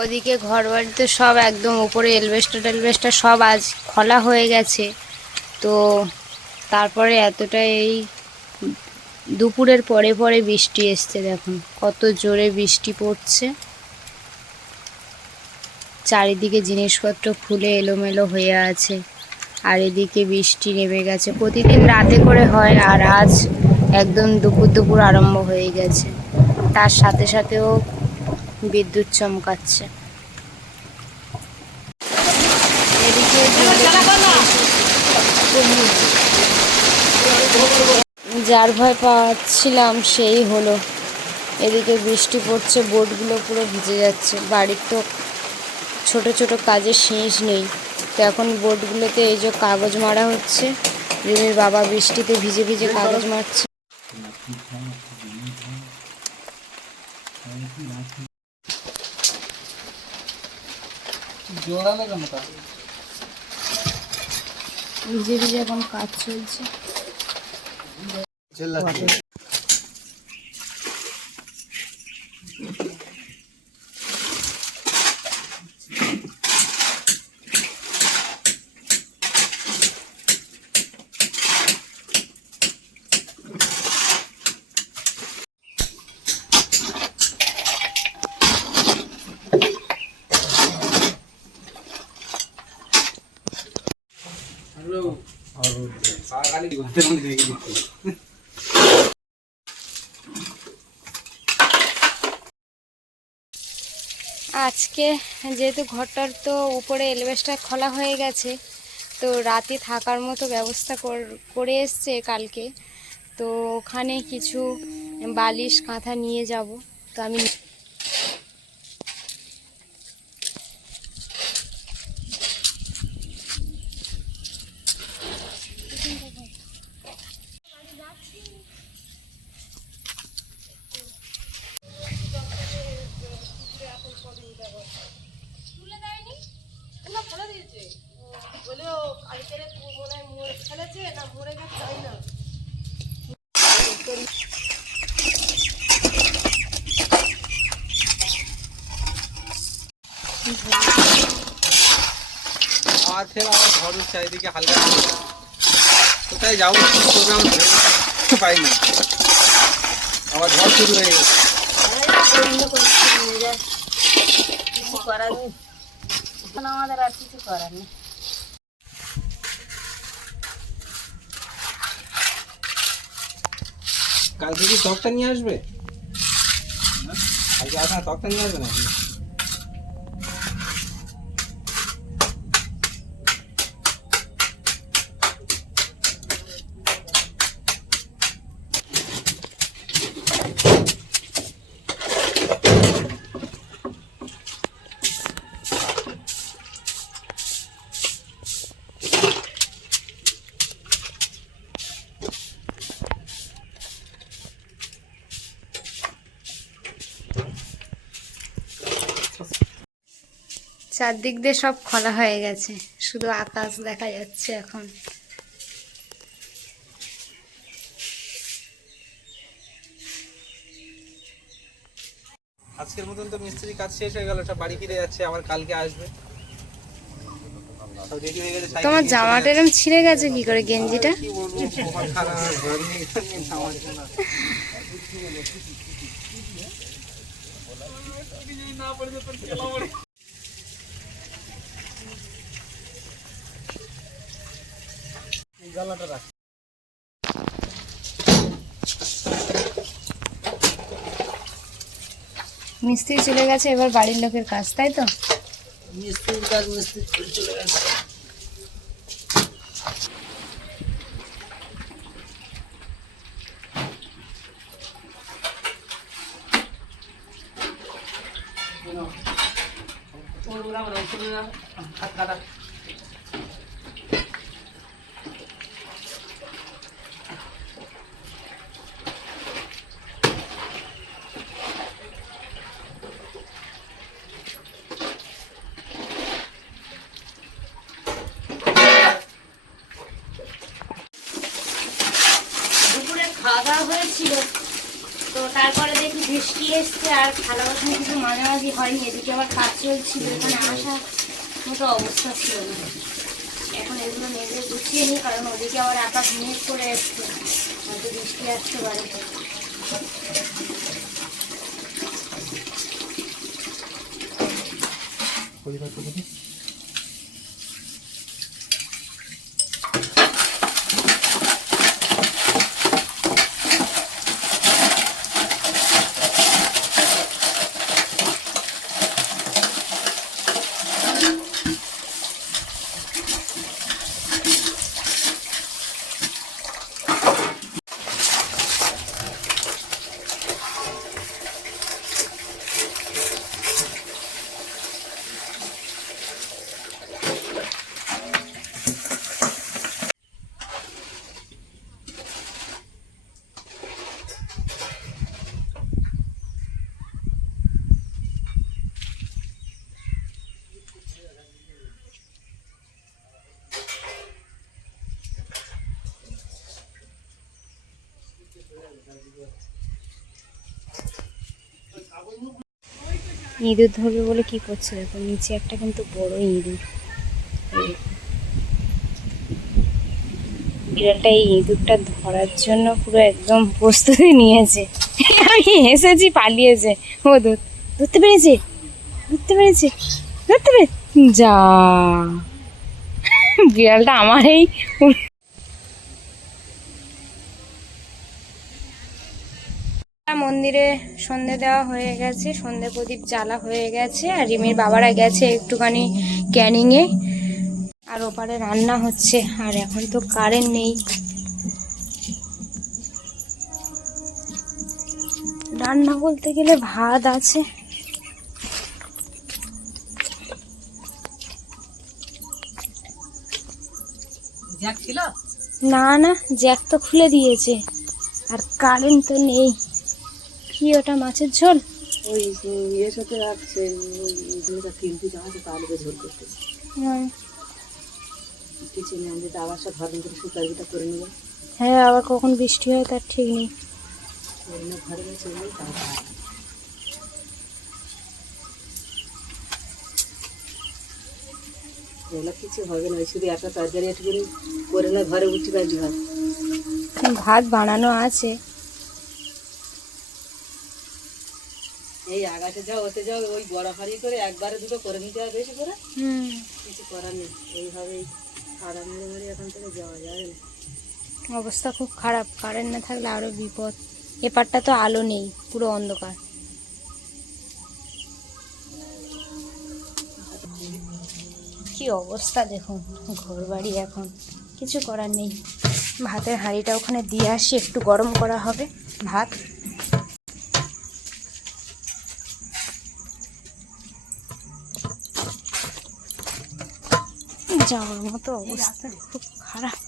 ওদিকে ঘর বাড়িতে সব একদম উপরে এলবেস্টার সব আজ খোলা হয়ে গেছে। তো তারপরে এতটা এই দুপুরের পরে পরে বৃষ্টি এসছে, দেখুন কত জোরে বৃষ্টি পড়ছে। চারিদিকে জিনিসপত্র খুলে এলোমেলো হয়ে আছে, আর এদিকে বৃষ্টি নেমে গেছে। প্রতিদিন রাতে করে হয়, আর আজ একদম দুপুর আরম্ভ হয়ে গেছে। তার সাথে সাথেও বিদ্যুৎ চমকাচ্ছে। এদিকে যার ভয় পাচ্ছিলাম সেই হলো। এদিকে বৃষ্টি পড়ছে, বোটগুলো পুরো ভিজে যাচ্ছে। বাড়ির তো ছোট ছোট কাজের শেষ নেই, তো এখন বোটগুলোতে এই যে কাগজ মারা হচ্ছে। রিমির বাবা বৃষ্টিতে ভিজে ভিজে কাগজ মারছে। ভিজে ভিজে এখন কাজ চলছে। আজকে যেহেতু ঘরটার তো উপরে এলবেস্টার খোলা হয়ে গেছে, তো রাতে থাকার মতো ব্যবস্থা করে এসছে কালকে। তো ওখানে কিছু বালিশ কাঁথা নিয়ে যাব। তো আমি আর ফের আবার ঝড় উঠছে এদিকে হালকা হালকা। কোথায় যাবো প্রোগ্রাম পাই না, আবার ঝড় শুরু হয়ে গেছে। আমাদের আর কিছু করার নেই। কালকে কি তক্তা নিয়ে আসবে? কালকে আপনার তক্তা নিয়ে আসবে নাকি? চারদিক দিয়ে সব খোলা হয়ে গেছে, শুধু আকাশ দেখা যাচ্ছে এখন। আজকের মতন তো মিস্ত্রি কাজ শেষ হয়ে গেল, সব বাড়ি ফিরে যাচ্ছে, আবার কালকে আসবে। সব রেডি হয়ে গেছে। তোমার জামাটা এরকম ছিঁড়ে গেছে কি করে, গেঞ্জিটা? কি বলবো, কপাল খারাপ, ঘর নিয়ে জামার জন্য। গালাটা রাখ। মিস্ত্রি চলে গেছে, এবার বাড়ির লোকের কাজ, তাই তো? মিস্ত্রির কাজ মিস্ত্রি চলে গেছে। হাত কাটা। দুপুরে খাওয়া দাওয়া হয়েছিল, তো তারপরে দেখি বৃষ্টি এসছে আর থালা বাসন কিছু মাঝামাঝি হয়নি, এদিকে আবার কাজ চলছিল, এখানে আসা মতো অবস্থা ছিল না। এখন এগুলো মেজে গুছিয়ে নিই, কারণ ওদিকে আবার আকাশ মেঘ করে এসছে, হয়তো বৃষ্টি আসতে পারে। ইঁদুর ধরবে বলে কি করছে দেখো, নিচে একটা কিন্তু বড় ইঁদুর। বিড়ালটা এই ইঁদুরটা ধরার জন্য পুরো একদম প্রস্তুতি নিয়েছে। আমি এসেছি পালিয়েছে। ও ধরতে পেরেছে, ধরতে পেরেছে, ধরতে পেরে যা বিড়ালটা আমার এই মন্দিরে সন্ধে দেওয়া হয়ে গেছে, সন্ধে প্রদীপ জ্বালা হয়ে গেছে, আর রিমির বাবারা গেছে একটুখানি ক্যানিংয়ে, আর ওপারে রান্না হচ্ছে। আর এখন তো কারেন্ট নেই, রান্না বলতে গেলে ভাত আছে, না না জ্যাক তো খুলে দিয়েছে, আর কারেন্ট তো নেই। কি ওটা মাছের ঝোল? ওই ইয়ের সাথে রাখছে, ওই কিনতে যাওয়া তো আলুকে ঝোল করতে কিচেনে আমি যেটা আবার সব ঘরের ভিতরে সুতরাইটা করে নেবো। হ্যাঁ, আবার কখন বৃষ্টি হয় তার ঠিক নেই। ঘরে গেছে এগুলো কিছু হবে না, শুধু একটা তরকারি একটু করে না ঘরে উঠতে পারছি। ভাত বানানো আছে, এই আগাতে যাও ওতে যাও, ওই বড় হাড়ি করে একবারে দুটো করে নিতে হবে বেশি করে, কিছু করার নেই। এইভাবেই আড়া মেরে মেরে এখান থেকে যাওয়া যাবে না। অবস্থা খুব খারাপ, কারেন্ট না থাকলে আরো বিপদ। এপারটা তো আলো নেই, পুরো অন্ধকার। কি অবস্থা দেখুন ঘর বাড়ি, এখন কিছু করার নেই। ভাতের হাঁড়িটা ওখানে দিয়ে আসি, একটু গরম করা হবে ভাত। যাওয়ার মতো অবস্থা খুব খারাপ।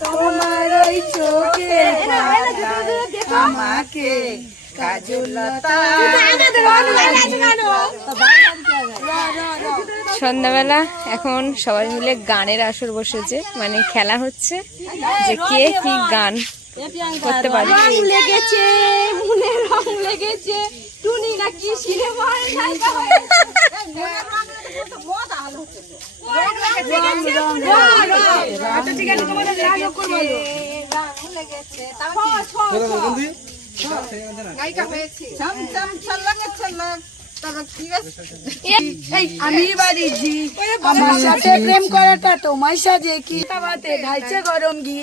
তোমার ওই চোখের আমাকে সন্ধ্যাবেলা এখন সবাই মিলে গানের আসর বসেছে, মানে খেলা হচ্ছে যে কে কি গান করতে পারে। লেগেছে মনে রং লেগেছে, টুনি নাকি সিনেমায় নায়িকা আমি বাড়ি জি আমার সাথে প্রেম করাটা তোমার সাজে কি খাওয়াতে ঢালছে গরম ঘি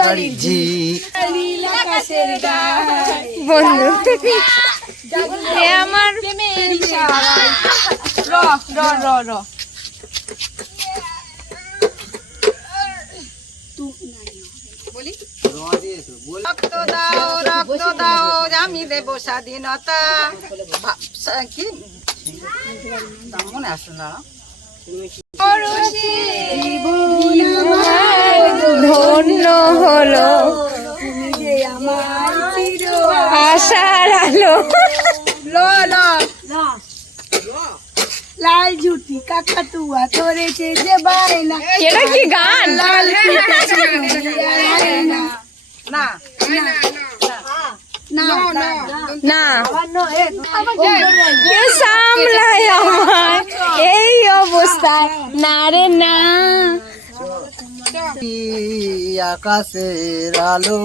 বাড়ি জি নীল আকাশের গায়ে বন্ধু এ আমার র র র র রক্ত দাও আমি দেব স্বাধীনতা কি মনে আসে না। ধন্য হলো আশার আলো। লাল ঝুটি কাকাতুয়া ধরেছে যে বায়না, এটা কি গান? লাল না না না কে সামলায় আমার এই অবস্থায়? না রে না। আকাশের আলো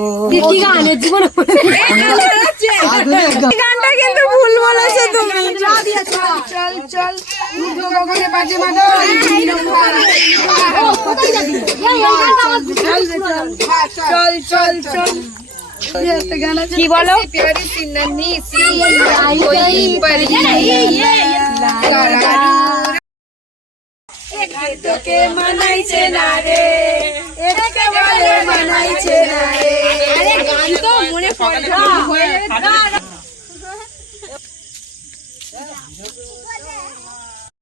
গানটা কিন্তু ভুল বলেছো তুমি। চল চল গগনে বাজে মাদল চল চল চল কি বলো? তোকে মানাইছে না রে, এটাকে বলে মানাইছে না রে। গান তো মনে পড়ে।